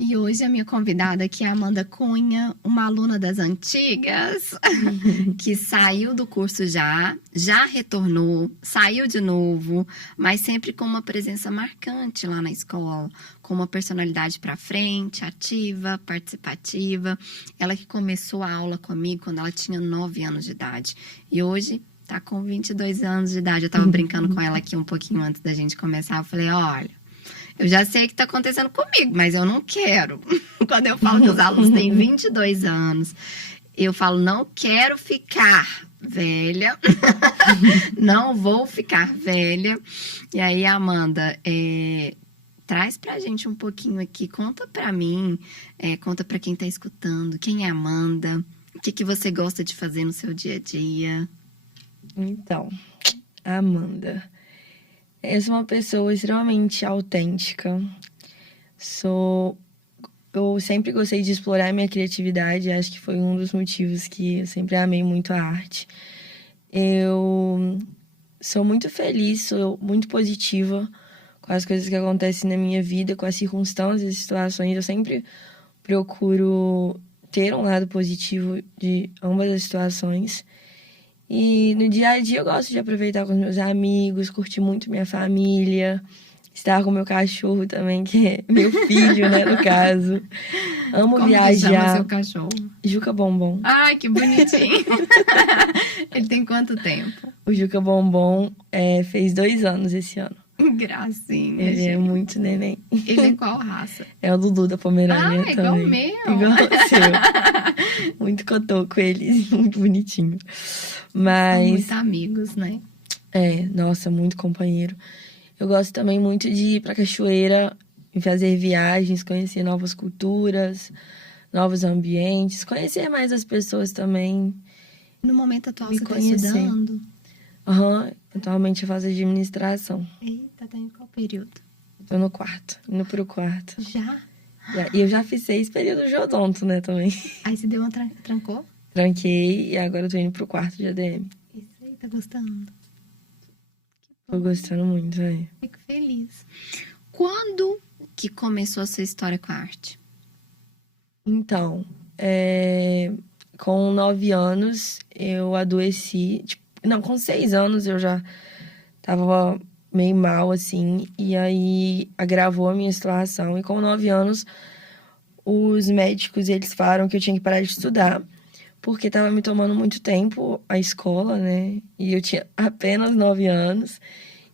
E hoje a minha convidada aqui é a Amanda Cunha, uma aluna das antigas, que saiu do curso já retornou, saiu de novo, mas sempre com uma presença marcante lá na escola, com uma personalidade para frente, ativa, participativa. Ela que começou a aula comigo quando ela tinha 9 anos de idade e hoje tá com 22 anos de idade. Eu tava brincando com ela aqui um pouquinho antes da gente começar, eu falei, olha, eu já sei o que está acontecendo comigo, mas eu não quero. Quando eu falo que os alunos têm 22 anos, eu falo, não quero ficar velha. Não vou ficar velha. E aí, Amanda, traz pra gente um pouquinho aqui, conta pra mim, conta pra quem tá escutando, quem é a Amanda, o que você gosta de fazer no seu dia a dia. Então, Amanda... Eu sou uma pessoa extremamente autêntica. Eu sempre gostei de explorar minha criatividade. Acho que foi um dos motivos que eu sempre amei muito a arte. Eu sou muito feliz, sou muito positiva com as coisas que acontecem na minha vida, com as circunstâncias e situações. Eu sempre procuro ter um lado positivo de ambas as situações. E no dia a dia eu gosto de aproveitar com os meus amigos, curtir muito minha família, estar com meu cachorro também, que é meu filho, né, no caso. Amo Como viajar. Como chama seu cachorro? Juca Bombom. Ai, que bonitinho. Ele tem quanto tempo? O Juca Bombom fez 2 anos esse ano. Gracinha, Ele gente. é muito neném. Ele é qual raça? É o Lulu da Pomerânia também. Igual o meu. Igual o seu. Muito cotoco ele, muito bonitinho. Mas... São muito amigos, né? Nossa, muito companheiro. Eu gosto também muito de ir pra cachoeira e fazer viagens, conhecer novas culturas, novos ambientes, conhecer mais as pessoas também. No momento atual, Me você tá conhecer. estudando? Atualmente eu faço administração. Eita, tá em qual período? Tô no quarto, indo pro quarto. Já? E eu já fiz 6 períodos de odonto, né, também. Aí você deu uma trancou? Tranquei e agora eu tô indo pro quarto de ADM. Isso aí, tá gostando? Tô gostando muito, aí. Fico feliz. Quando que começou a sua história com a arte? Então, com 9 anos eu adoeci. Não, com 6 anos eu já tava meio mal, assim. E aí agravou a minha situação. E com 9 anos, os médicos, eles falaram que eu tinha que parar de estudar. Porque tava me tomando muito tempo a escola, né? E eu tinha apenas 9 anos.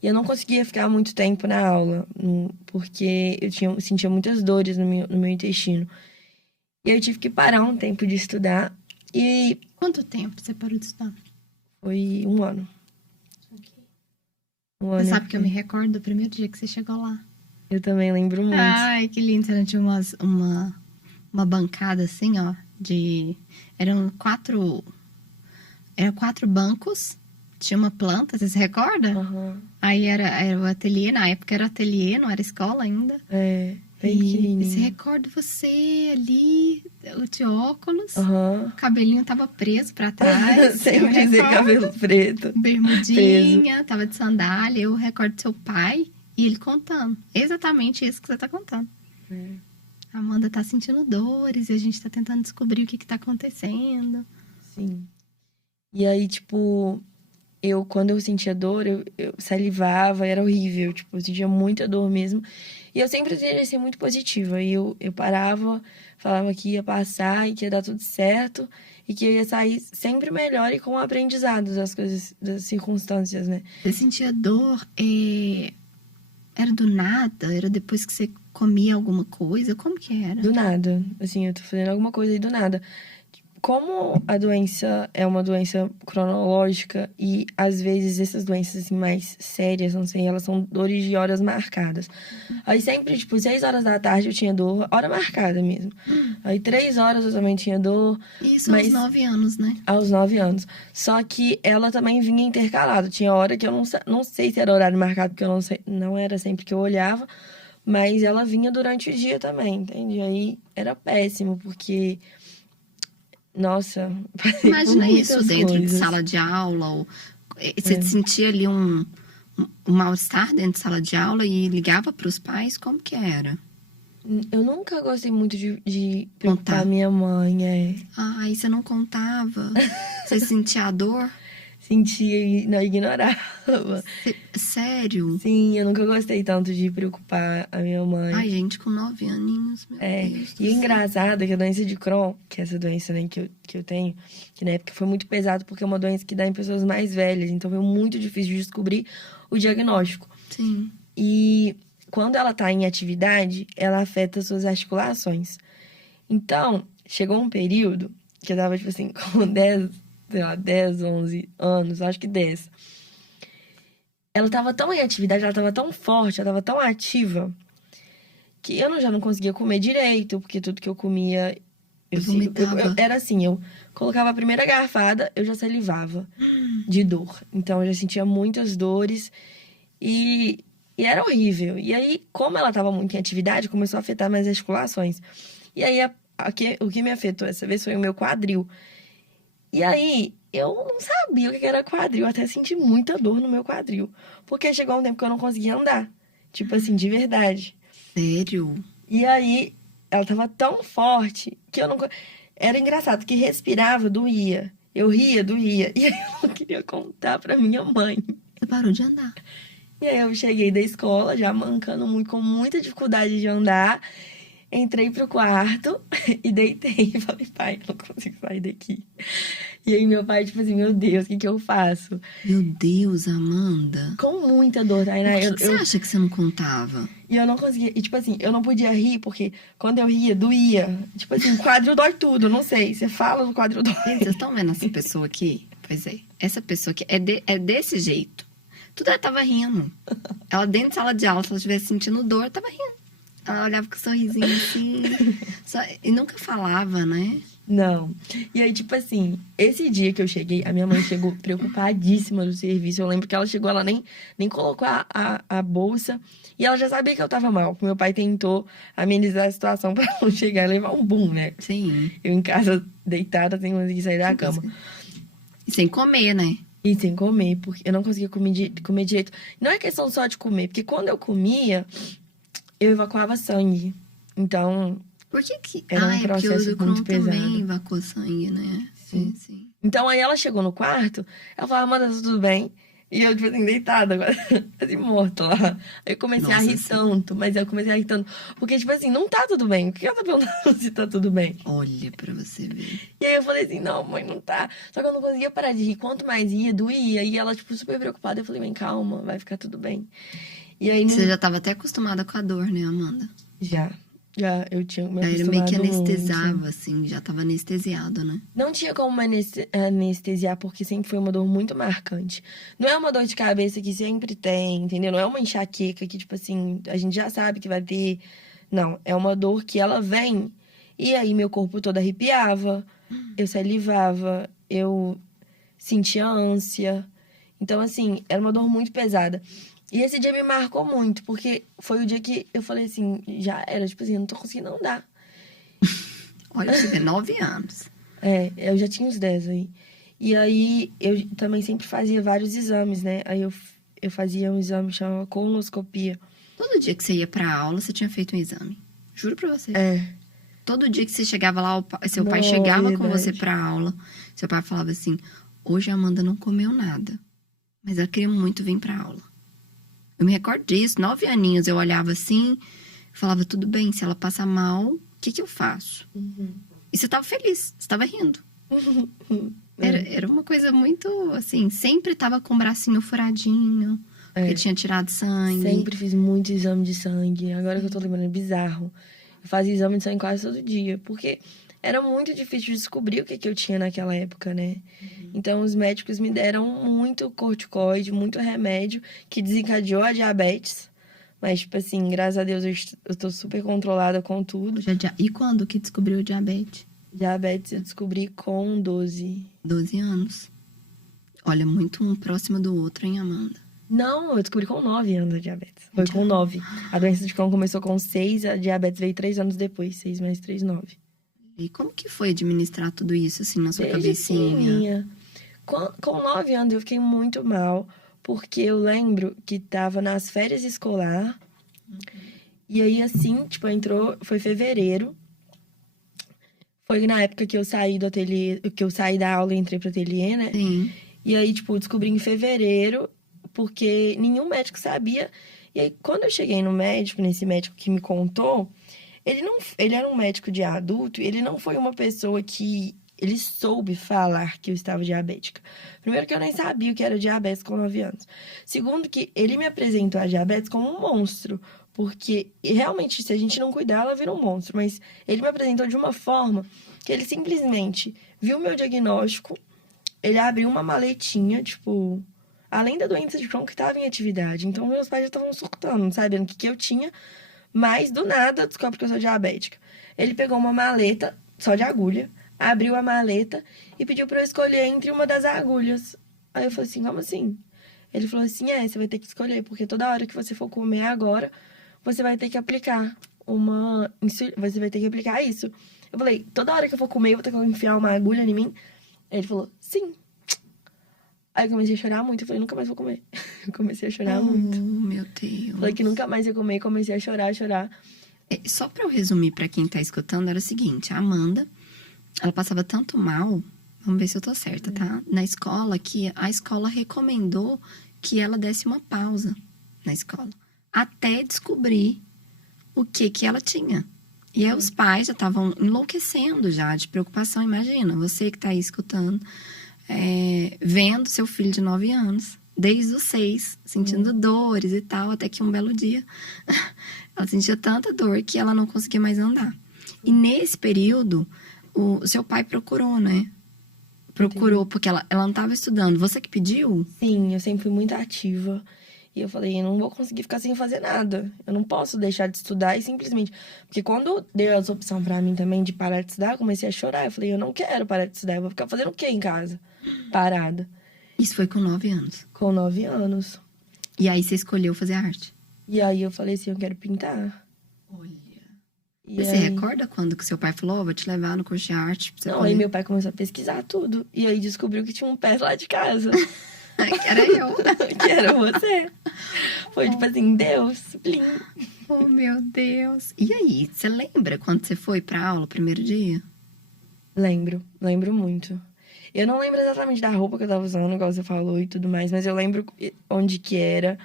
E eu não conseguia ficar muito tempo na aula. Porque eu sentia muitas dores no meu intestino. E eu tive que parar um tempo de estudar. E Quanto tempo você parou de estudar? foi 1 ano. Você sabe que eu me recordo do primeiro dia que você chegou lá. Eu também lembro muito. Ai, que lindo. Você tinha uma bancada assim, ó. Eram 4 bancos. Tinha uma planta, você se recorda? Uhum. Aí era o ateliê. Na época era ateliê, não era escola ainda. Bem pequenininho. E se recorda você ali, de óculos. Uhum. O cabelinho tava preso pra trás. Sem eu dizer recordo. cabelo preto. Bermudinha, tava de sandália. Eu recordo seu pai e ele contando. Exatamente isso que você tá contando. A Amanda tá sentindo dores e a gente tá tentando descobrir o que tá acontecendo. Sim. E aí, tipo, quando eu sentia dor, eu salivava, era horrível. Tipo, eu sentia muita dor mesmo. E eu sempre tentei ser muito positiva. E eu parava, falava que ia passar e que ia dar tudo certo. E que eu ia sair sempre melhor e com aprendizados das coisas, das circunstâncias, né? Você sentia dor, era do nada? Era depois que você comia alguma coisa? Como que era? Do nada. Assim, eu tô fazendo alguma coisa aí do nada. Como a doença é uma doença cronológica e, às vezes, essas doenças, assim, mais sérias, não sei, elas são dores de horas marcadas. Aí sempre, tipo, 6 horas da tarde eu tinha dor, hora marcada mesmo. Aí 3 horas eu também tinha dor. Isso aos 9 anos, né? Aos 9 anos. Só que ela também vinha intercalada. Tinha hora que eu não sei se era horário marcado, porque eu não sei, não era sempre que eu olhava. Mas ela vinha durante o dia também, entende? Aí era péssimo, porque Nossa, passei por Imagina isso muitas dentro de coisas. sala de aula. Você sentia ali um mal-estar dentro de sala de aula e ligava para os pais? Como que era? Eu nunca gostei muito de preocupar Contar. minha mãe, é. Ai, você não contava? Você sentia a dor? Sentia e não ignorava. Sério? Sim, eu nunca gostei tanto de preocupar a minha mãe. Ai, gente, com 9 aninhos, meu É, Deus do e o céu. engraçado é que a doença de Crohn, que é essa doença, né, que eu tenho, que na época foi muito pesado porque é uma doença que dá em pessoas mais velhas, então foi muito difícil de descobrir o diagnóstico. Sim. E quando ela tá em atividade, ela afeta suas articulações. Então, chegou um período que eu tava, tipo assim, com 10, sei lá, 10, 11 anos, acho que 10. Ela tava tão em atividade, ela tava tão forte, ela tava tão ativa, que eu já não conseguia comer direito, porque tudo que eu comia, Eu vomitava. era assim, eu colocava a primeira garfada, eu já salivava de dor. Então, eu já sentia muitas dores e era horrível. E aí, como ela tava muito em atividade, começou a afetar minhas articulações. E aí, o que me afetou essa vez foi o meu quadril. E aí, eu não sabia o que era quadril, até senti muita dor no meu quadril. Porque chegou um tempo que eu não conseguia andar. Tipo assim, de verdade. Sério? E aí, ela tava tão forte que eu não. Era engraçado, que respirava, doía. Eu ria, doía. E aí, eu não queria contar pra minha mãe. Você parou de andar. E aí, eu cheguei da escola, já mancando muito, com muita dificuldade de andar. Entrei pro quarto e deitei. E falei, pai, não consigo sair daqui. E aí, meu pai, tipo assim, meu Deus, o que que eu faço? Meu Deus, Amanda. Com muita dor, Por Tainá. que que você acha que você não contava? E eu não conseguia. E, tipo assim, eu não podia rir, porque quando eu ria, doía. Tipo assim, o quadril dói tudo, não sei. Você fala do quadril dói. Gente, vocês estão vendo essa pessoa aqui? Pois é. Essa pessoa aqui é desse jeito. Tudo ela tava rindo. Ela dentro de sala de aula, se ela estivesse sentindo dor, tava rindo. Ela olhava com um sorrisinho assim. E nunca falava, né? Não. E aí, tipo assim, esse dia que eu cheguei, a minha mãe chegou preocupadíssima do serviço. Eu lembro que ela chegou, ela nem colocou a bolsa. E ela já sabia que eu tava mal. Meu pai tentou amenizar a situação pra não chegar e levar um boom, né? Sim. Eu em casa, deitada, sem conseguir sair da cama. E sem comer, né? E sem comer, porque eu não conseguia comer direito. Não é questão só de comer, porque quando eu comia, eu evacuava sangue. Então, Por que que... era um é porque o processo do muito Crohn também pesado. evacuou sangue, né? Sim. Sim. Então, aí ela chegou no quarto, ela falou, Amanda, tá tudo bem? E eu, tipo assim, deitada agora, assim, morta lá. Aí eu comecei a Nossa, rir sim. tanto, mas eu comecei a rir tanto. Porque, tipo assim, não tá tudo bem. Por que ela tá perguntando se tá tudo bem? Olha pra você ver. E aí eu falei assim, não, mãe, não tá. Só que eu não conseguia parar de rir. Quanto mais ia, doía. E ela, tipo, super preocupada. Eu falei, mãe, calma, vai ficar tudo bem. E aí, Você já tava até acostumada com a dor, né, Amanda? já, eu tinha me Aí ele meio que acostumado muito. anestesiava, assim, já tava anestesiado, né? Não tinha como anestesiar, porque sempre foi uma dor muito marcante. Não é uma dor de cabeça que sempre tem, entendeu? Não é uma enxaqueca que, tipo assim, a gente já sabe que vai ter. Não, é uma dor que ela vem. E aí meu corpo todo arrepiava, eu salivava, eu sentia ânsia. Então, assim, era uma dor muito pesada. E esse dia me marcou muito, porque foi o dia que eu falei assim, já era, tipo assim, eu não tô conseguindo andar. Olha, você tem 9 anos. É, eu já tinha uns 10 aí. E aí, eu também sempre fazia vários exames, né? Aí eu fazia um exame chamado colonoscopia. Todo dia que você ia pra aula, você tinha feito um exame. Juro pra você. É, Todo dia que você chegava lá, seu pai Não, chegava com verdade. você pra aula. Seu pai falava assim: hoje a Amanda não comeu nada, mas ela queria muito vir pra aula. Eu me recordo disso, 9 aninhos. Eu olhava assim, falava: tudo bem, se ela passar mal, o que que eu faço? E você tava feliz, você tava rindo. Era uma coisa muito assim, sempre tava com o bracinho furadinho, porque tinha tirado sangue. sempre fiz muito exame de sangue. Agora que eu tô lembrando, é bizarro. Eu fazia exame de sangue quase todo dia, porque era muito difícil de descobrir o que eu tinha naquela época, né? Então, os médicos me deram muito corticoide, muito remédio, que desencadeou a diabetes. Mas, tipo assim, graças a Deus eu tô super controlada com tudo. E quando que descobriu o diabetes? Diabetes eu descobri com 12. 12 anos. Olha, muito um próximo do outro, hein, Amanda? Não, eu descobri com 9 anos a diabetes. Foi com 9. A doença de Crohn começou com 6, a diabetes veio 3 anos depois. 6 mais 3, 9. E como que foi administrar tudo isso, assim, na sua Desde cabecinha? pequenininha. Com 9 anos eu fiquei muito mal, porque eu lembro que tava nas férias escolar. E aí, assim, tipo, foi fevereiro. Foi na época que eu saí do ateliê, que eu saí da aula e entrei pro ateliê, né? Sim. E aí, tipo, descobri em fevereiro, porque nenhum médico sabia. E aí, quando eu cheguei no médico, nesse médico que me contou, ele era um médico de adulto, e ele não foi uma pessoa que ele soube falar que eu estava diabética. Primeiro que eu nem sabia o que era diabetes com 9 anos. Segundo que ele me apresentou a diabetes como um monstro, porque realmente, se a gente não cuidar, ela vira um monstro. Mas ele me apresentou de uma forma que ele simplesmente viu o meu diagnóstico, ele abriu uma maletinha, tipo, além da doença de Crohn que estava em atividade. Então, meus pais já estavam surtando, não sabendo o que eu tinha, mas do nada descobre que eu sou diabética. Ele pegou uma maleta, só de agulha, abriu a maleta e pediu para eu escolher entre uma das agulhas. Aí eu falei assim, como assim? Ele falou assim, você vai ter que escolher, porque toda hora que você for comer agora, você vai ter que aplicar você vai ter que aplicar isso. Eu falei, toda hora que eu for comer, eu vou ter que enfiar uma agulha em mim? Ele falou, sim. Aí eu comecei a chorar muito. Eu falei, nunca mais vou comer. Eu comecei a chorar muito. Meu Deus. Falei que nunca mais ia comer e comecei a chorar, a chorar. Só pra eu resumir pra quem tá escutando, era o seguinte. A Amanda, ela passava tanto mal, vamos ver se eu tô certa, tá? Na escola, que a escola recomendou que ela desse uma pausa na escola. Até descobrir o que ela tinha. E aí os pais já estavam enlouquecendo já de preocupação. Imagina, você que tá aí escutando, vendo seu filho de 9 anos, desde os 6, sentindo dores e tal, até que um belo dia ela sentia tanta dor que ela não conseguia mais andar. E nesse período, o seu pai procurou, né? Procurou, porque ela não estava estudando. Você que pediu? Sim, eu sempre fui muito ativa. E eu falei, eu não vou conseguir ficar sem fazer nada. Eu não posso deixar de estudar e simplesmente... Porque quando deu essa opção pra mim também de parar de estudar, eu comecei a chorar. Eu falei, eu não quero parar de estudar. Eu vou ficar fazendo o quê em casa? Parada. Isso foi com 9 anos. Com 9 anos. E aí você escolheu fazer arte? E aí eu falei assim, eu quero pintar. Olha. E Você aí... recorda quando que seu pai falou, vou te levar no curso de arte? Pra você Não, poder... aí meu pai começou a pesquisar tudo. E aí descobriu que tinha um pé lá de casa. Que era eu. Que era você. Foi tipo assim, Deus, plim. Oh, meu Deus. E aí, você lembra quando você foi pra aula, o primeiro dia? Lembro muito. Eu não lembro exatamente da roupa que eu tava usando, igual você falou e tudo mais, mas eu lembro onde que era.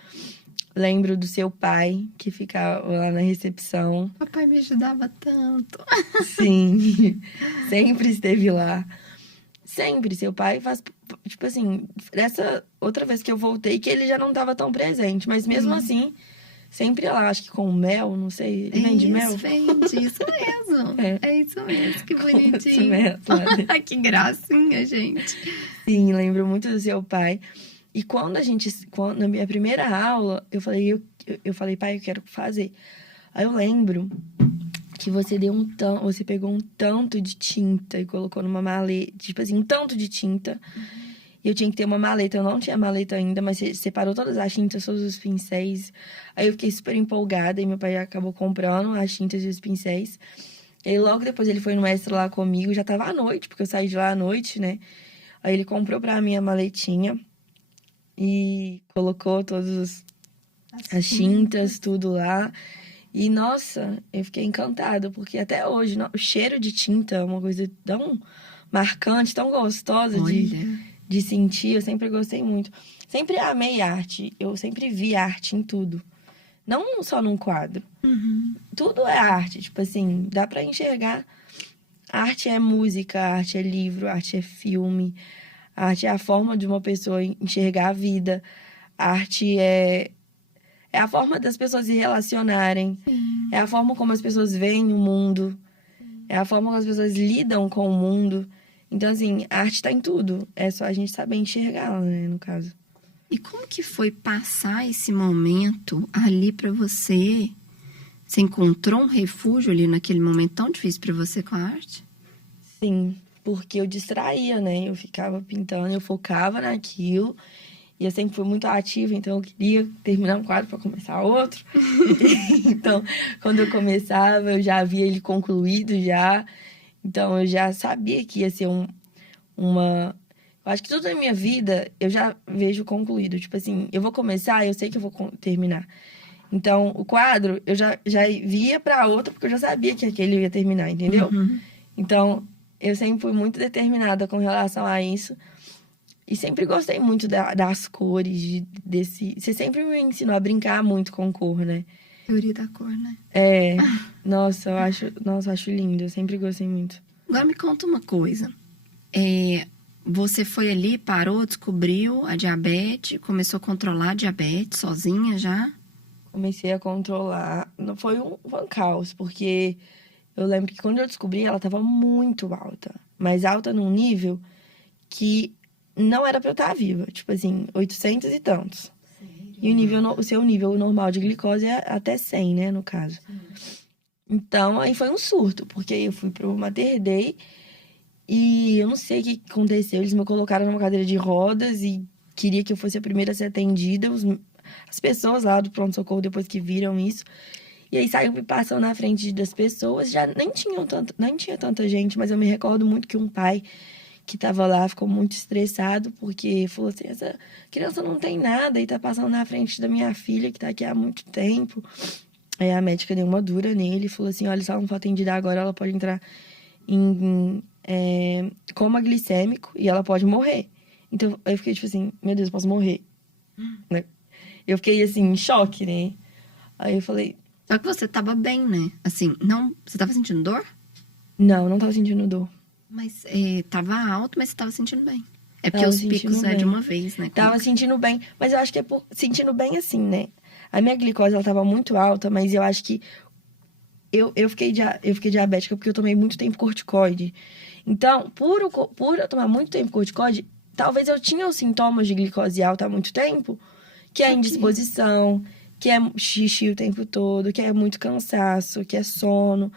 Lembro do seu pai, que ficava lá na recepção. Papai me ajudava tanto. Sim, sempre esteve lá. Sempre, seu pai faz, tipo assim, dessa outra vez que eu voltei, que ele já não tava tão presente, mas mesmo assim, sempre lá, acho que com mel, não sei, ele vende mel? Vende, isso mesmo. É isso mesmo, que bonitinho. Isso mesmo, sabe? Que gracinha, gente. Sim, lembro muito do seu pai. E na minha primeira aula, eu falei, pai, eu quero fazer. Aí eu lembro que você pegou um tanto de tinta e colocou numa maleta, tipo assim, um tanto de tinta. E eu tinha que ter uma maleta, eu não tinha maleta ainda, mas você separou todas as tintas, todos os pincéis. Aí eu fiquei super empolgada e meu pai acabou comprando as tintas e os pincéis. E aí logo depois ele foi no extra lá comigo, já tava à noite, porque eu saí de lá à noite, né? Aí ele comprou pra mim a maletinha e colocou todas as tintas, tudo lá. E, nossa, eu fiquei encantada, porque até hoje o cheiro de tinta é uma coisa tão marcante, tão gostosa de sentir. Eu sempre gostei muito. Sempre amei arte. Eu sempre vi arte em tudo. Não só num quadro. Tudo é arte. Tipo assim, dá pra enxergar. Arte é música, arte é livro, arte é filme. Arte é a forma de uma pessoa enxergar a vida. Arte é a forma das pessoas se relacionarem. Sim. É a forma como as pessoas veem o mundo. É a forma como as pessoas lidam com o mundo. Então, assim, a arte tá em tudo. É só a gente saber enxergá-la, né, no caso. E como que foi passar esse momento ali pra você? Você encontrou um refúgio ali naquele momento tão difícil pra você com a arte? Sim, porque eu distraía, né? Eu ficava pintando, eu focava naquilo. E eu sempre fui muito ativa, então eu queria terminar um quadro para começar outro. Então, quando eu começava, eu já via ele concluído já. Então, eu já sabia que ia ser uma... Eu acho que tudo na minha vida eu já vejo concluído. Tipo assim, eu vou começar, eu sei que eu vou terminar. Então, o quadro, eu já via pra outro, porque eu já sabia que aquele ia terminar, entendeu? Uhum. Então, eu sempre fui muito determinada com relação a isso. E sempre gostei muito das cores, desse... Você sempre me ensinou a brincar muito com cor, né? Teoria da cor, né? É... Nossa, eu acho lindo. Eu sempre gostei muito. Agora me conta uma coisa. Você foi ali, parou, descobriu a diabetes, começou a controlar a diabetes sozinha já? Comecei a controlar. Não foi foi um caos, porque eu lembro que quando eu descobri, ela estava muito alta. Mas alta num nível que não era pra eu estar viva. Tipo assim, 800 e tantos. E o seu nível normal de glicose é até 100, né, no caso. Então, aí foi um surto, porque eu fui pro Mater Dei e eu não sei o que aconteceu. Eles me colocaram numa cadeira de rodas e queria que eu fosse a primeira a ser atendida. As pessoas lá do pronto-socorro, depois que viram isso. E aí saiu me passando na frente das pessoas. Já nem tinha tanta gente, mas eu me recordo muito que um pai que tava lá ficou muito estressado, porque falou assim, essa criança não tem nada e tá passando na frente da minha filha, que tá aqui há muito tempo. Aí a médica deu uma dura nele e falou assim, olha, se ela não for atendida agora, ela pode entrar em coma glicêmico e ela pode morrer. Então, eu fiquei tipo assim, meu Deus, eu posso morrer. Né? Eu fiquei assim, em choque, né? Aí eu falei, Só que você tava bem, né? Assim, não... Você tava sentindo dor? não tava sentindo dor. Mas tava alto, mas você tava sentindo bem. É porque Tava os picos sentindo é de bem. uma vez, né? Tava sentindo bem, mas eu acho que é sentindo bem assim, né? A minha glicose, ela tava muito alta, mas eu acho que eu fiquei diabética porque eu tomei muito tempo corticoide. Então, por eu tomar muito tempo corticoide, talvez eu tinha os sintomas de glicose alta há muito tempo, que é indisposição, que é xixi o tempo todo, que é muito cansaço, que é sono.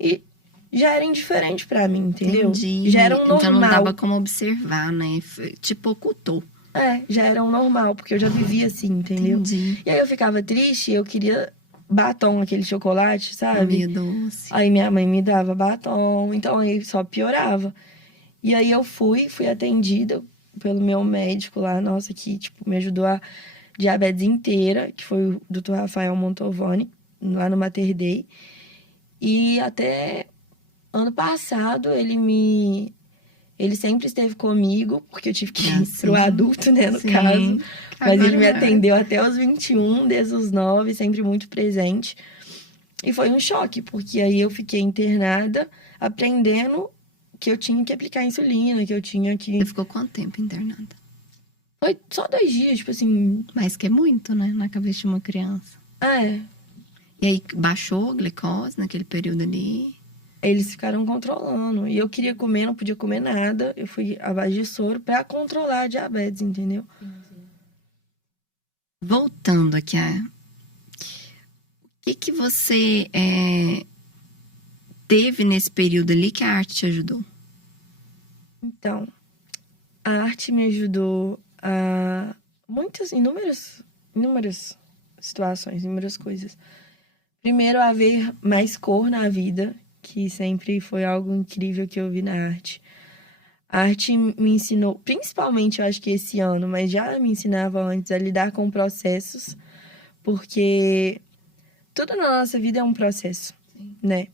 E já era indiferente pra mim, entendeu? Entendi. Já era um Então não normal. dava como observar, né? Tipo, ocultou. Já era um normal, porque eu já vivia assim, entendeu? Entendi. E aí eu ficava triste, eu queria batom, aquele chocolate, sabe? Meio doce. Aí minha mãe me dava batom, então aí só piorava. E aí eu fui atendida pelo meu médico lá, nossa, que tipo, me ajudou a diabetes inteira, que foi o Dr. Rafael Montovani, lá no Mater Dei. E até ano passado ele sempre esteve comigo, porque eu tive que ir pro adulto, né, no caso. Mas ele me atendeu até os 21, desde os 9, sempre muito presente. E foi um choque, porque aí eu fiquei internada, aprendendo que eu tinha que aplicar insulina, que eu tinha que... Você ficou quanto tempo internada? Foi só 2 dias, tipo assim... Mas que é muito, né? Na cabeça de uma criança. É, E aí baixou a glicose naquele período ali. eles ficaram controlando. E eu queria comer, não podia comer nada. Eu fui à base de soro pra controlar a diabetes, entendeu? Voltando aqui, o que você teve nesse período ali que a arte te ajudou? Então, a arte me ajudou a inúmeras situações, inúmeras coisas. Primeiro, a ver mais cor na vida, que sempre foi algo incrível que eu vi na arte. A arte me ensinou, principalmente eu acho que esse ano, mas já me ensinava antes a lidar com processos, porque tudo na nossa vida é um processo, né?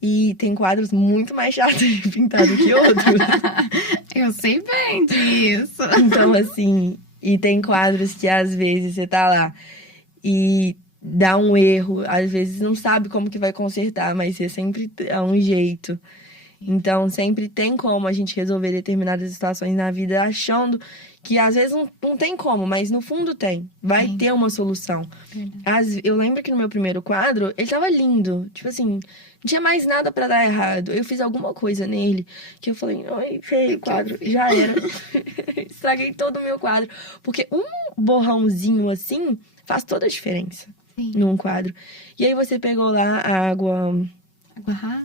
E tem quadros muito mais chatos de pintar do que outros. Eu sei bem disso. Então, assim, e tem quadros que às vezes você tá lá e dá um erro, às vezes não sabe como que vai consertar, mas você sempre dá um jeito. Então, sempre tem como a gente resolver determinadas situações na vida, achando que às vezes não tem como, mas no fundo tem. Vai ter uma solução. Eu lembro que no meu primeiro quadro, ele tava lindo. Tipo assim, não tinha mais nada pra dar errado. Eu fiz alguma coisa nele que eu falei, ai, feio o quadro, já era. Estraguei todo o meu quadro. Porque um borrãozinho assim faz toda a diferença num quadro. E aí você pegou lá a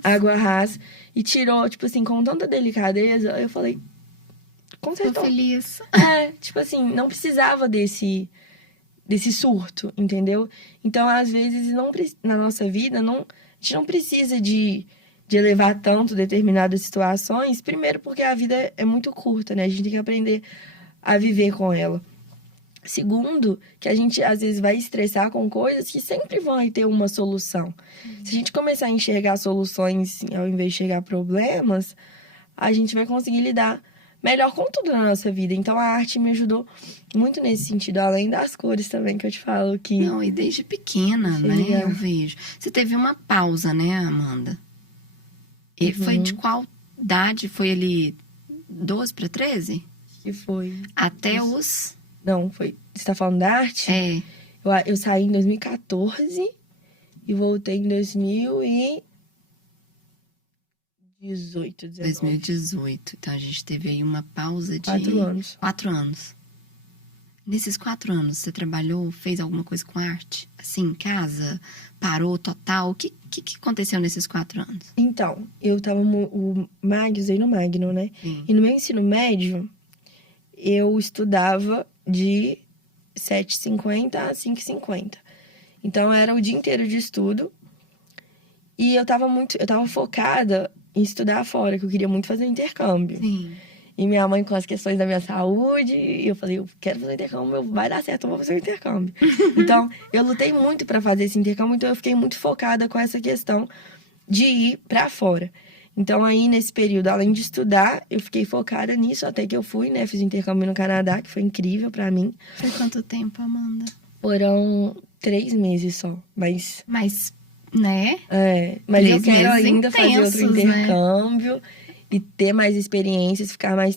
água rasa e tirou, tipo assim, com tanta delicadeza, eu falei, consertou. Tô feliz. Tipo assim, não precisava desse surto, entendeu? Então, às vezes, na nossa vida, a gente não precisa de de elevar tanto determinadas situações. Primeiro, porque a vida é muito curta, né? A gente tem que aprender a viver com ela. Segundo, que a gente às vezes vai estressar com coisas que sempre vão ter uma solução. Se a gente começar a enxergar soluções ao invés de enxergar problemas, a gente vai conseguir lidar melhor com tudo na nossa vida. Então a arte me ajudou muito nesse sentido, além das cores também, que eu te falo que... Não, e desde pequena, né? Eu vejo. Você teve uma pausa, né, Amanda? E foi de qual idade? Foi ali 12 para 13? Que foi. Até os... Não, foi. Você tá falando da arte? É. Eu saí em 2014 e voltei em 2018, 19. 2018. Então a gente teve aí uma pausa de 4 anos. 4 anos. Nesses 4 anos, você trabalhou, fez alguma coisa com arte? Assim, em casa? Parou total? O que aconteceu nesses 4 anos? Então, eu tava usei no Magno, né? Sim. E no meu ensino médio, eu estudava de 7h50 a 5h50. Então, era o dia inteiro de estudo. E eu tava focada em estudar fora, que eu queria muito fazer um intercâmbio. Sim. E minha mãe com as questões da minha saúde, e eu falei, eu quero fazer um intercâmbio, vai dar certo, eu vou fazer um intercâmbio. Então, eu lutei muito pra fazer esse intercâmbio, então eu fiquei muito focada com essa questão de ir pra fora. Então, aí, nesse período, além de estudar, eu fiquei focada nisso, até que eu fui, né? Fiz intercâmbio no Canadá, que foi incrível pra mim. Foi quanto tempo, Amanda? Foram 3 meses só, mas... Mas, né? Mas eu 3 quero meses ainda fazer outro intensos, né? intercâmbio e ter mais experiências, ficar mais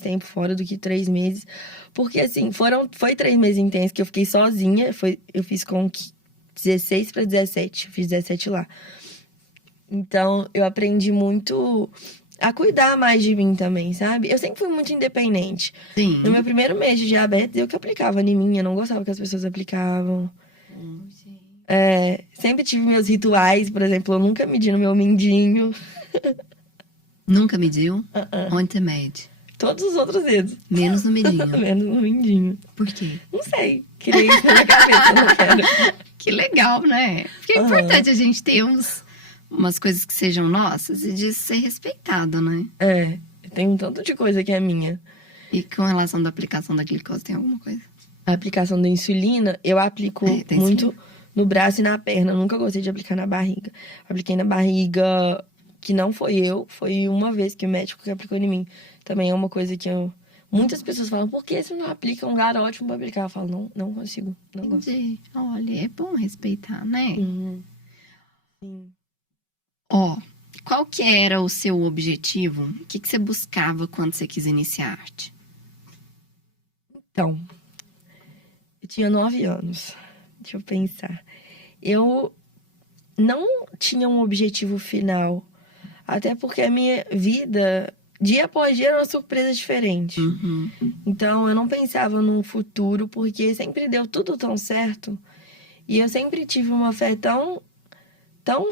tempo fora do que 3 meses. Porque, assim, foi 3 meses intensos que eu fiquei sozinha. Eu fiz com 16 para 17, fiz 17 lá. Então, eu aprendi muito a cuidar mais de mim também, sabe? Eu sempre fui muito independente. Sim. No meu primeiro mês de diabetes, eu que aplicava em mim, eu não gostava que as pessoas aplicavam. Sempre tive meus rituais, por exemplo, eu nunca medi no meu mindinho. Nunca mediu? Onde você mede? Todos os outros dedos. Menos no medinho. Menos no mindinho. Por quê? Não sei. Criei isso na minha cabeça, eu não quero. Que legal, né? Porque é importante a gente ter umas coisas que sejam nossas e de ser respeitado, né? Tem um tanto de coisa que é minha. E com relação da aplicação da glicose, tem alguma coisa? A aplicação da insulina, eu aplico muito no braço e na perna. Eu nunca gostei de aplicar na barriga. Apliquei na barriga, que não foi eu. Foi uma vez que o médico que aplicou em mim. Também é uma coisa que muitas pessoas falam, por que você não aplica um lugar ótimo pra aplicar? Eu falo, não consigo, não gosto. Entendi. Olha, é bom respeitar, né? Sim. Ó, qual que era o seu objetivo? O que você buscava quando você quis iniciar a arte? Então, eu tinha 9 anos. Deixa eu pensar. Eu não tinha um objetivo final. Até porque a minha vida, dia após dia, era uma surpresa diferente. Então, eu não pensava num futuro, porque sempre deu tudo tão certo. E eu sempre tive uma fé tão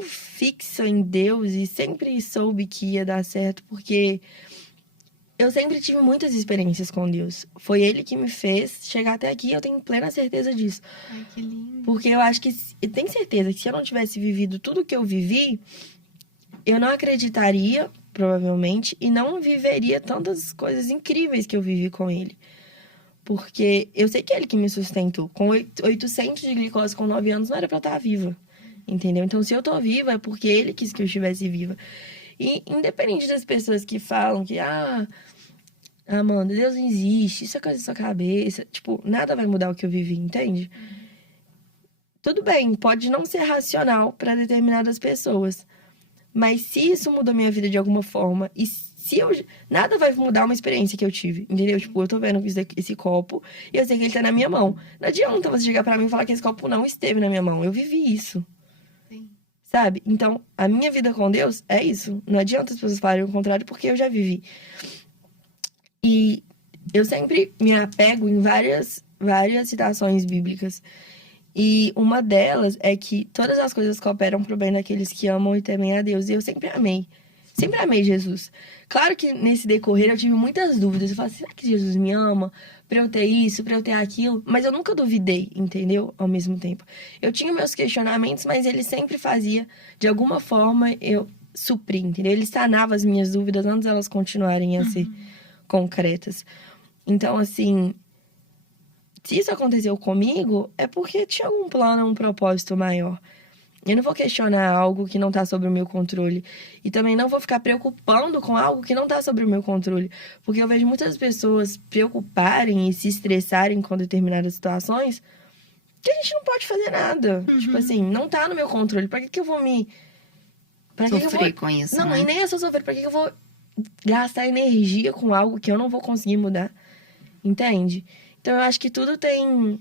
fixa em Deus e sempre soube que ia dar certo, porque eu sempre tive muitas experiências com Deus. Foi Ele que me fez chegar até aqui, eu tenho plena certeza disso. Ai, que lindo. Porque eu acho que, eu tenho certeza que se eu não tivesse vivido tudo que eu vivi, eu não acreditaria, provavelmente, e não viveria tantas coisas incríveis que eu vivi com Ele. Porque eu sei que é Ele que me sustentou. Com 800 de glicose com 9 anos, não era pra eu estar viva. Entendeu? Então, se eu tô viva, é porque Ele quis que eu estivesse viva. E independente das pessoas que falam que, Amanda, Deus não existe, isso é coisa da sua cabeça. Tipo, nada vai mudar o que eu vivi, entende? Tudo bem, pode não ser racional para determinadas pessoas. Mas se isso mudou minha vida de alguma forma, e se nada vai mudar uma experiência que eu tive, entendeu? Tipo, eu tô vendo esse copo e eu sei que ele tá na minha mão. Não adianta você chegar pra mim e falar que esse copo não esteve na minha mão. Eu vivi isso. Sabe? Então, a minha vida com Deus é isso. Não adianta as pessoas falarem o contrário, porque eu já vivi. E eu sempre me apego em várias citações bíblicas. E uma delas é que todas as coisas cooperam pro bem daqueles que amam e temem a Deus. E eu sempre amei. Sempre amei Jesus. Claro que nesse decorrer eu tive muitas dúvidas. Eu falei, será que Jesus me ama? Pra eu ter isso, pra eu ter aquilo? Mas eu nunca duvidei, entendeu? Ao mesmo tempo. Eu tinha meus questionamentos, mas ele sempre fazia, de alguma forma, eu suprir, entendeu? Ele sanava as minhas dúvidas antes delas continuarem a ser concretas. Então, assim, se isso aconteceu comigo, é porque tinha algum plano, um propósito maior. Eu não vou questionar algo que não tá sob o meu controle. E também não vou ficar preocupando com algo que não tá sob o meu controle. Porque eu vejo muitas pessoas preocuparem e se estressarem com determinadas situações que a gente não pode fazer nada. Tipo assim, não tá no meu controle. Pra que eu vou me... Pra que eu Sofrer vou... com isso, Não, né? e nem é só sofrer. Pra que eu vou gastar energia com algo que eu não vou conseguir mudar? Entende? Então eu acho que tudo tem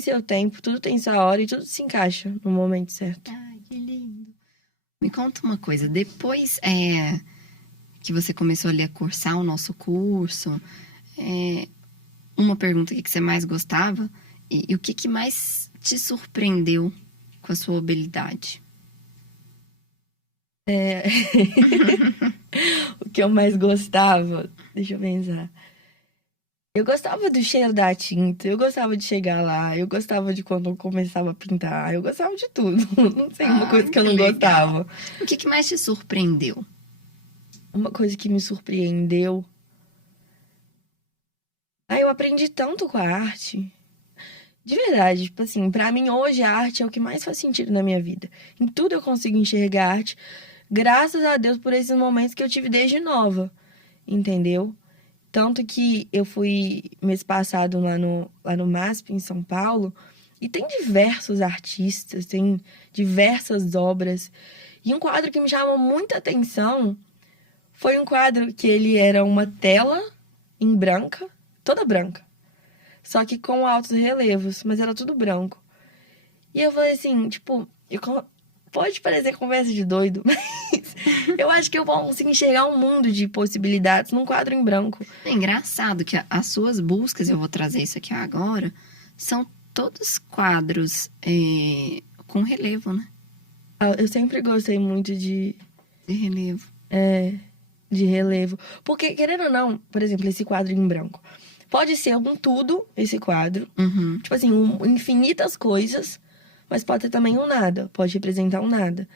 seu tempo, tudo tem sua hora e tudo se encaixa no momento certo. Ai, que lindo. Me conta uma coisa, depois que você começou ali a cursar o nosso curso, uma pergunta que você mais gostava e o que mais te surpreendeu com a sua habilidade? O que eu mais gostava, deixa eu pensar. Eu gostava do cheiro da tinta, eu gostava de chegar lá, eu gostava de quando eu começava a pintar, eu gostava de tudo. Não tem uma coisa que eu não gostava. O que mais te surpreendeu? Uma coisa que me surpreendeu. Eu aprendi tanto com a arte. De verdade, tipo assim, pra mim hoje a arte é o que mais faz sentido na minha vida. Em tudo eu consigo enxergar arte, graças a Deus por esses momentos que eu tive desde nova, entendeu? Tanto que eu fui mês passado lá no MASP, em São Paulo, e tem diversos artistas, tem diversas obras. E um quadro que me chamou muita atenção foi um quadro que ele era uma tela em branca, toda branca, só que com altos relevos, mas era tudo branco. E eu falei assim, tipo, pode parecer conversa de doido, mas eu acho que eu consigo enxergar um mundo de possibilidades num quadro em branco. É engraçado que as suas buscas, eu vou trazer isso aqui agora, são todos quadros com relevo, né? Eu sempre gostei muito De relevo. de relevo. Porque, querendo ou não, por exemplo, esse quadro em branco. Pode ser um tudo, esse quadro. Uhum. Tipo assim, infinitas coisas, mas pode ser também um nada. Pode representar um nada.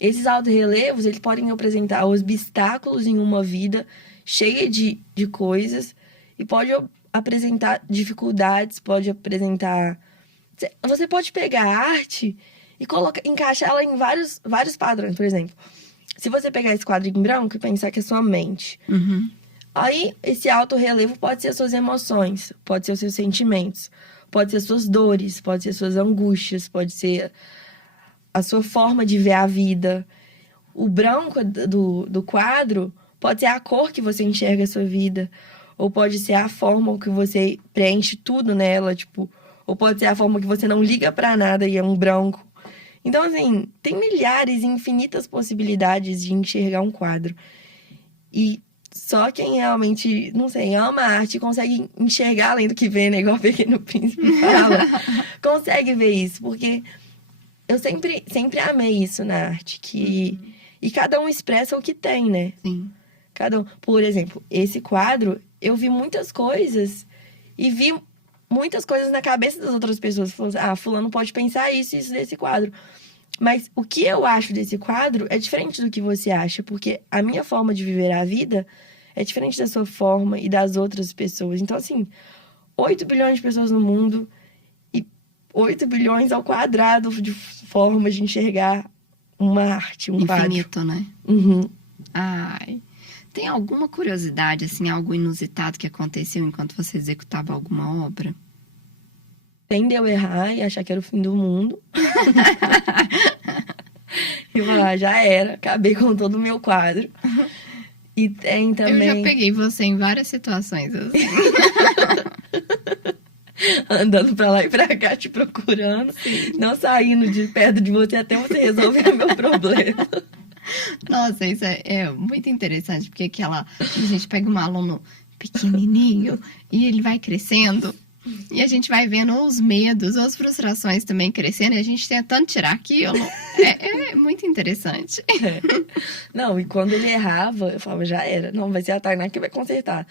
Esses autorrelevos, eles podem representar obstáculos em uma vida cheia de coisas. E pode apresentar dificuldades, pode apresentar... Você pode pegar a arte e encaixar ela em vários padrões. Por exemplo, se você pegar esse quadro em branco e pensar que é sua mente... Uhum. Aí, esse autorrelevo pode ser as suas emoções, pode ser os seus sentimentos, pode ser as suas dores, pode ser as suas angústias, pode ser a sua forma de ver a vida. O branco do quadro pode ser a cor que você enxerga a sua vida, ou pode ser a forma que você preenche tudo nela, tipo, ou pode ser a forma que você não liga pra nada e é um branco. Então, assim, tem milhares e infinitas possibilidades de enxergar um quadro. E só quem realmente, não sei, ama a arte e consegue enxergar além do que vê, né? Igual o Pequeno Príncipe fala. Consegue ver isso, porque eu sempre amei isso na arte. E cada um expressa o que tem, né? Sim. Por exemplo, esse quadro, eu vi muitas coisas e vi muitas coisas na cabeça das outras pessoas. Falando, fulano pode pensar isso desse quadro. Mas o que eu acho desse quadro é diferente do que você acha, porque a minha forma de viver a vida é diferente da sua forma e das outras pessoas. Então, assim, 8 bilhões de pessoas no mundo e 8 bilhões ao quadrado de formas de enxergar uma arte, um quadro. Infinito, né? Uhum. Ai. Tem alguma curiosidade, assim, algo inusitado que aconteceu enquanto você executava alguma obra? Tem de eu errar e achar que era o fim do mundo. E falar, já era, acabei com todo o meu quadro. E tem também... Eu já peguei você em várias situações, assim. Andando pra lá e pra cá, te procurando. Sim. Não saindo de perto de você até você resolver o meu problema. Nossa, isso é muito interessante, porque a gente pega um aluno pequenininho e ele vai crescendo. E a gente vai vendo os medos, as frustrações também crescendo e a gente tentando tirar aquilo. É muito interessante. Não, e quando ele errava, eu falava, já era. Não, vai ser a Tainá que vai consertar.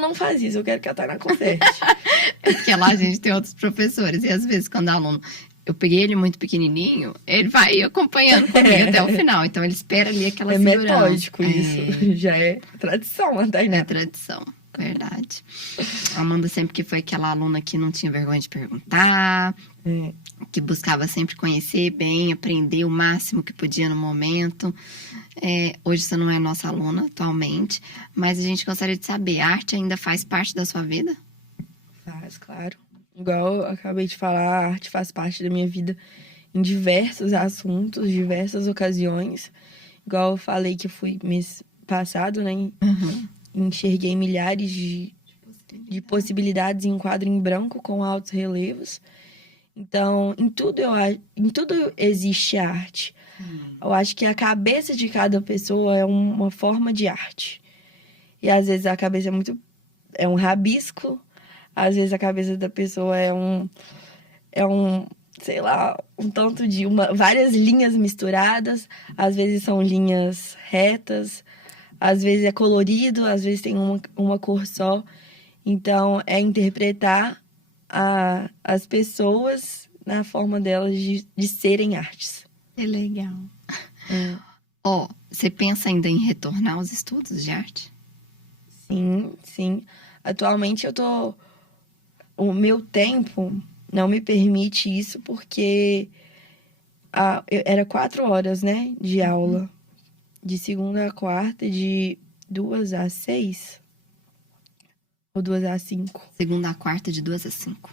Não faz isso. Eu quero que a Tainá conserte. É porque lá a gente tem outros professores. E às vezes, quando o aluno eu peguei ele muito pequenininho, ele vai acompanhando comigo até o final. Então, ele espera ali aquela segurança. Metódico isso. Já é tradição, a Tainá. É tradição, verdade. A Amanda sempre que foi aquela aluna que não tinha vergonha de perguntar, que buscava sempre conhecer bem, aprender o máximo que podia no momento. Hoje você não é nossa aluna atualmente, mas a gente gostaria de saber, a arte ainda faz parte da sua vida? Faz, claro. Igual eu acabei de falar, a arte faz parte da minha vida em diversos assuntos, diversas ocasiões. Igual eu falei que eu fui mês passado, né? Enxerguei milhares de possibilidades em um quadro em branco com altos relevos. Então, em tudo existe arte. Eu acho que a cabeça de cada pessoa é uma forma de arte. E às vezes a cabeça é um rabisco, às vezes a cabeça da pessoa é um, sei lá, um tanto de várias linhas misturadas, às vezes são linhas retas, às vezes é colorido, às vezes tem uma cor só. Então, é interpretar as pessoas na forma delas de serem artes. Que legal. Você pensa ainda em retornar aos estudos de arte? Sim, sim. Atualmente o meu tempo não me permite isso porque era 4 horas, né, de aula. De segunda a quarta, de 2 às 6. Ou 2 às 5. Segunda a quarta, de 2 às 5.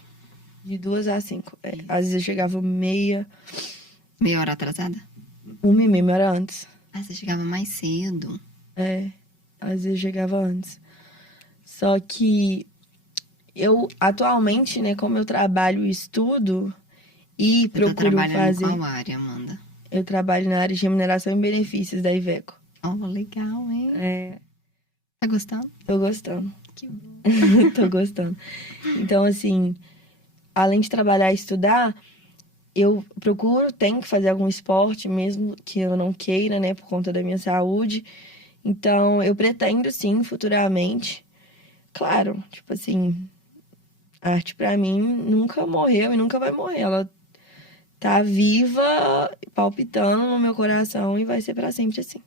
De 2 às 5. Às vezes eu chegava meia hora atrasada? 1h30, hora antes. Você chegava mais cedo. Às vezes eu chegava antes. Só que eu, atualmente, né, como eu trabalho e estudo e procuro fazer... Em qual área, Amanda? Eu trabalho na área de remuneração e benefícios da Iveco. Legal, hein? Tá gostando? Tô gostando. Que bom. Tô gostando. Então, assim, além de trabalhar e estudar, eu tenho que fazer algum esporte, mesmo que eu não queira, né, por conta da minha saúde. Então, eu pretendo, sim, futuramente. Claro, tipo assim, a arte pra mim nunca morreu e nunca vai morrer. Ela tá viva, palpitando no meu coração e vai ser pra sempre assim.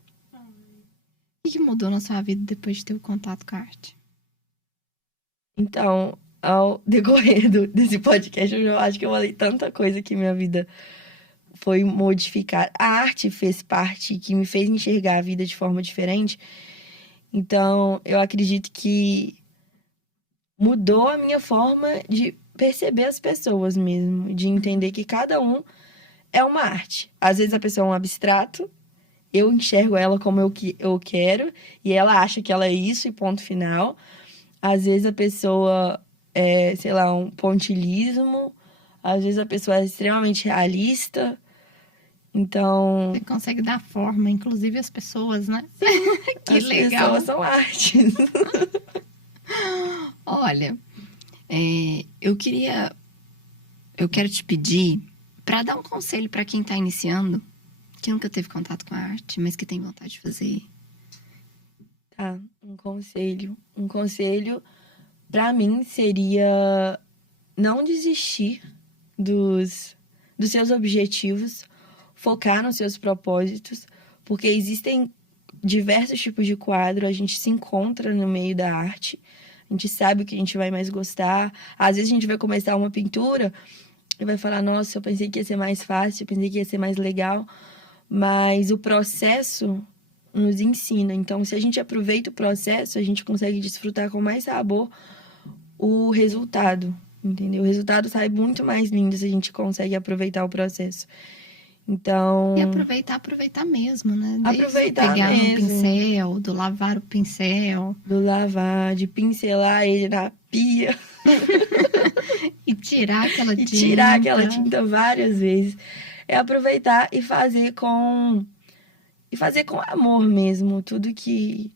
O que mudou na sua vida depois de ter o contato com a arte? Então, ao decorrer desse podcast, eu acho que eu falei tanta coisa que minha vida foi modificar. A arte fez parte, que me fez enxergar a vida de forma diferente. Então, eu acredito que mudou a minha forma de perceber as pessoas mesmo, de entender que cada um é uma arte. Às vezes a pessoa é um abstrato, eu enxergo ela como eu quero, e ela acha que ela é isso e ponto final. Às vezes a pessoa é, sei lá, um pontilhismo, às vezes a pessoa é extremamente realista. Então, Você consegue dar forma, inclusive as pessoas, né? Que as legal. pessoas são artes. Olha, eu quero te pedir para dar um conselho para quem está iniciando, que nunca teve contato com a arte, mas que tem vontade de fazer. Tá, um conselho. Um conselho para mim seria não desistir dos seus objetivos, focar nos seus propósitos, porque existem diversos tipos de quadro, a gente se encontra no meio da arte, a gente sabe o que a gente vai mais gostar. Às vezes a gente vai começar uma pintura e vai falar, nossa, eu pensei que ia ser mais fácil, eu pensei que ia ser mais legal, mas o processo nos ensina. Então, se a gente aproveita o processo, a gente consegue desfrutar com mais sabor o resultado, entendeu? O resultado sai muito mais lindo se a gente consegue aproveitar o processo. Então... E aproveitar mesmo, né? Desde aproveitar pegar mesmo. um pincel, do lavar o pincel. Do lavar, de pincelar ele na pia. E tirar aquela tinta. E tirar aquela tinta várias vezes. É aproveitar e fazer com amor mesmo. Tudo que...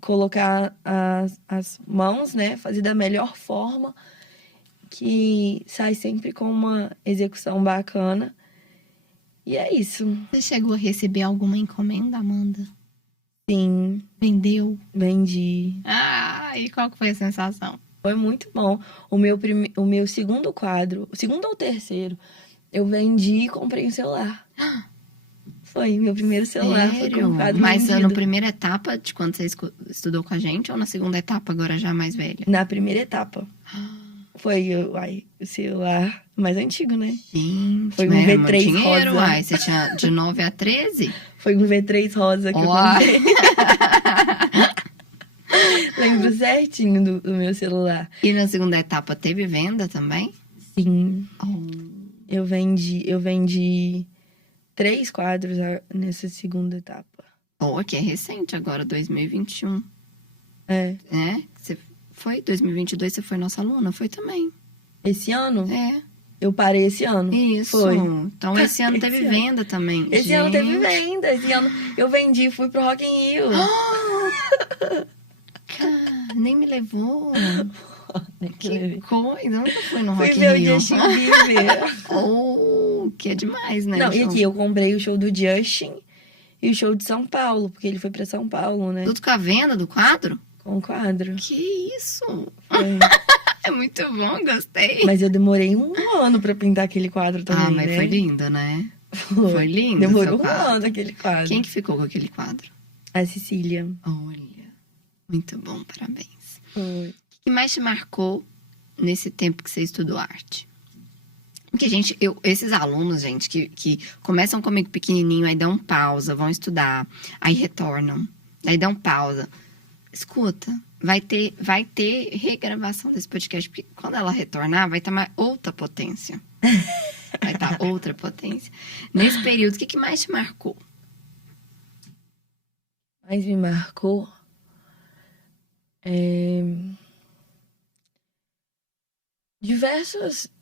colocar as mãos, né? Fazer da melhor forma, que sai sempre com uma execução bacana. E é isso. Você chegou a receber alguma encomenda, Amanda? Sim. Vendeu? Vendi. E qual que foi a sensação? Foi muito bom. O meu segundo quadro, o segundo ou terceiro, Eu vendi e comprei um celular. Foi, meu primeiro celular foi Sério? comprado e Mas vendido. na primeira etapa de quando você estudou com a gente ou na segunda etapa, agora já mais velha? Na primeira etapa. Foi o celular mais antigo, né? Gente, Foi um mas era muito V3 dinheiro, rosa. uai. Você tinha de 9 a 13? Foi um V3 rosa que eu Ó. comprei. Lembro certinho do meu celular. E na segunda etapa teve venda também? Sim, Oh. eu vendi 3 quadros nessa segunda etapa. Oh, que é recente agora, 2021. É. É? Você foi 2022, você foi nossa aluna? Foi também. Esse ano? É. Eu parei esse ano. Isso. Foi. Então esse ano Esse teve ano. venda também. Esse ano teve Gente. venda. Esse ano eu vendi e fui pro Rock in Rio. Cara, nem me levou. Nem Que levei. coisa. Nunca fui no Fui Rock ver in Rio. o Justin Bieber. Oh, que é demais, né? Não, o e show. aqui eu comprei o show do Justin e o show de São Paulo, porque ele foi pra São Paulo, né? Tudo com a venda do quadro? Com o quadro. Que isso? Foi. É muito bom, gostei. Mas eu demorei um ano pra pintar aquele quadro também, Ah, mas né? foi lindo, né? Foi. Foi lindo. Demorou seu um quadro. ano aquele quadro. Quem que ficou com aquele quadro? A Cecília. Olha, muito bom, parabéns. Foi. O que mais te marcou nesse tempo que você estudou arte? Porque, gente, esses alunos, gente, que começam comigo pequenininho, aí dão pausa, vão estudar, aí retornam, aí dão pausa. Escuta, vai ter regravação desse podcast, porque quando ela retornar, vai estar outra potência. Vai estar outra potência. Nesse período, o que mais te marcou? Mas me marcou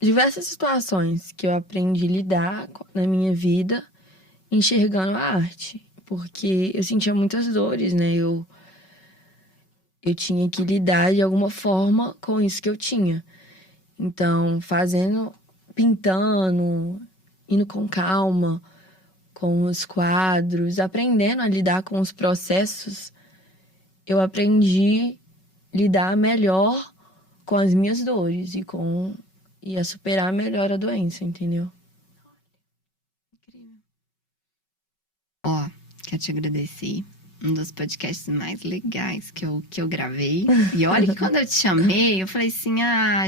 diversas situações que eu aprendi a lidar na minha vida enxergando a arte. Porque eu sentia muitas dores, né? Eu tinha que lidar de alguma forma com isso que eu tinha. Então, pintando, indo com calma, com os quadros, aprendendo a lidar com os processos, eu aprendi a lidar melhor com as minhas dores e a superar melhor a doença, entendeu? Ó, quero te agradecer. Um dos podcasts mais legais que eu gravei. E olha que quando eu te chamei, eu falei assim,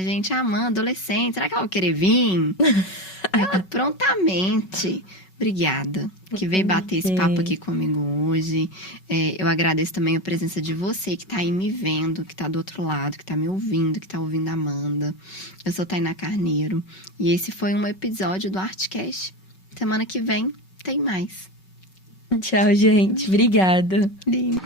gente, a Amanda, adolescente, será que ela vai querer vir? Ela prontamente. Obrigada, que veio bater esse papo aqui comigo hoje. Eu agradeço também a presença de você que tá aí me vendo, que tá do outro lado, que tá me ouvindo, que tá ouvindo a Amanda. Eu sou Tainá Carneiro. E esse foi um episódio do Artcast. Semana que vem tem mais. Tchau, gente. Obrigada. Lindo.